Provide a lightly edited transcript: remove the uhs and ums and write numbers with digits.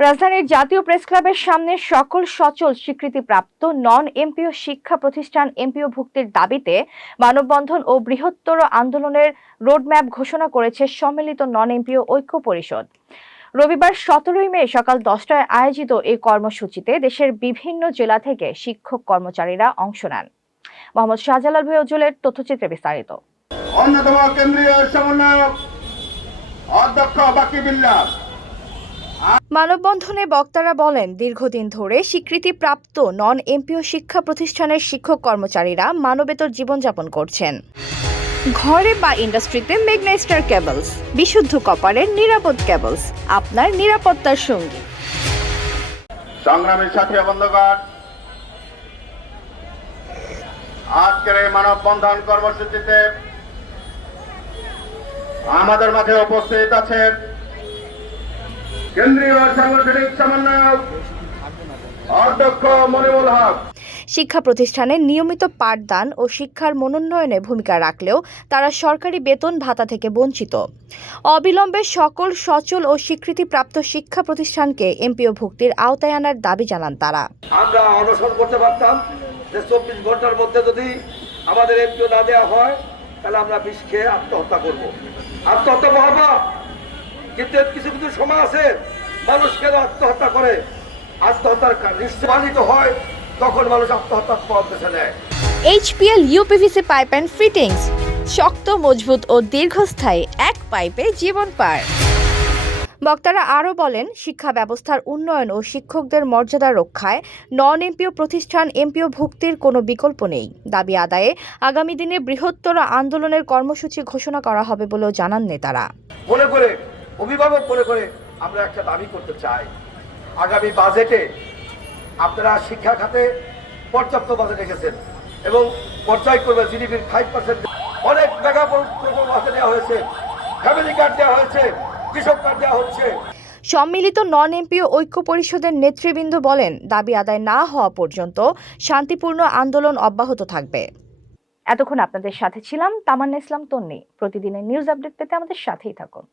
রাজধানীর জাতীয় প্রেসক্লাবের সামনে সকল সচল স্বীকৃতিপ্রাপ্ত নন এমপিও শিক্ষা প্রতিষ্ঠান এমপিও ভুক্তির দাবিতে মানববন্ধন ও বৃহত্তর আন্দোলনের রোডম্যাপ ঘোষণা করেছে সম্মিলিত নন এমপিও ঐক্য পরিষদ। রবিবার 17 মে সকাল 10টায় আয়োজিত এই কর্মসূচিতে দেশের বিভিন্ন জেলা থেকে শিক্ষক কর্মচারীরা অংশ নেন। মোহাম্মদ শাহজালাল ভুজলের তথ্যচিত্রে বিস্তারিত। অন্যতম কেন্দ্রীয় সমন্বয়ক অধ্যক্ষ বাকি বিল্লাহ। মানববন্ধনে বক্তারা বলেন, দীর্ঘদিন ধরে স্বীকৃতিপ্রাপ্ত নন এমপিও শিক্ষা প্রতিষ্ঠানের শিক্ষক কর্মচারীরা মানবেতর জীবনযাপন করছেন। ঘরে বা ইন্ডাস্ট্রিতে মেগনা স্টার কেবলস, বিশুদ্ধ কপারের নিরাপদ কেবলস, আপনার নিরাপত্তার সঙ্গী। সংগ্রামের সাথী বন্ধুগণ, আজকের এই মানববন্ধন কর্মসূচিতে আমাদের মাঝে উপস্থিত আছেন কেন্দ্রীয় সাংগঠনিক সমন্বয়ক অধ্যক্ষ মনিরুল হক। শিক্ষা প্রতিষ্ঠানে নিয়মিত পাঠদান ও শিক্ষার মনোন্নয়নে ভূমিকা রাখলেও তারা সরকারি বেতন ভাতা থেকে বঞ্চিত। অবিলম্বে সকল সচল ও স্বীকৃতিপ্রাপ্ত শিক্ষা প্রতিষ্ঠানকে এমপিও ভুক্তির আওতায় আনার দাবি জানান তারা। আমরা অনশন করতে পারতাম যে 24 ঘন্টার মধ্যে যদি আমাদের এমপিও না দেওয়া হয় তাহলে আমরা বিষ খেয়ে আত্মহত্যা করব। আত্মহত্যা মহাপাপ, কিন্তু কিছু কিছু সময় আছে মানুষ কেন আত্মহত্যা করে, আত্মহত্যার নিশ্চিত হয় তখন মানুষ আত্মহত্যার পথ বেছে নেয়। HPL uPVC pipe and fittings, শক্ত, মজবুত ও দীর্ঘস্থায়ী এক পাইপে জীবন পার। বক্তারা আরও বলেন, শিক্ষা ব্যবস্থার উন্নয়ন ও শিক্ষকদের মর্যাদা রক্ষায় নন এমপিও প্রতিষ্ঠান এমপিও ভুক্তির কোনো বিকল্প নেই। দাবি আদায়ে আগামী দিনে বৃহত্তর আন্দোলনের কর্মসূচি ঘোষণা করা হবে বলেও জানান নেতারা। মনে করে অভিভাবক মনে করে আমরা একটা দাবি করতে চাই, আগামী বাজেটে আপনারা শিক্ষা খাতে পর্যাপ্ত বাজেট রেখেছেন এবং পর্যায়ক্রমে জিডিপির 5% অনেক মেগা প্রকল্প হাতে দেওয়া হয়েছে, ফ্যামিলি কার্ড দেওয়া হয়েছে, কৃষক কার্ড দেওয়া হচ্ছে। সম্মিলিত নন এমপিও ঐক্য পরিষদের নেতৃবৃন্দ বলেন, দাবি আদায় না হওয়া পর্যন্ত শান্তিপূর্ণ আন্দোলন অব্যাহত থাকবে। এতক্ষণ আপনাদের সাথে ছিলাম তামান্না ইসলাম তন্নি। প্রতিদিনের নিউজ আপডেট পেতে আমাদের সাথেই থাকুন।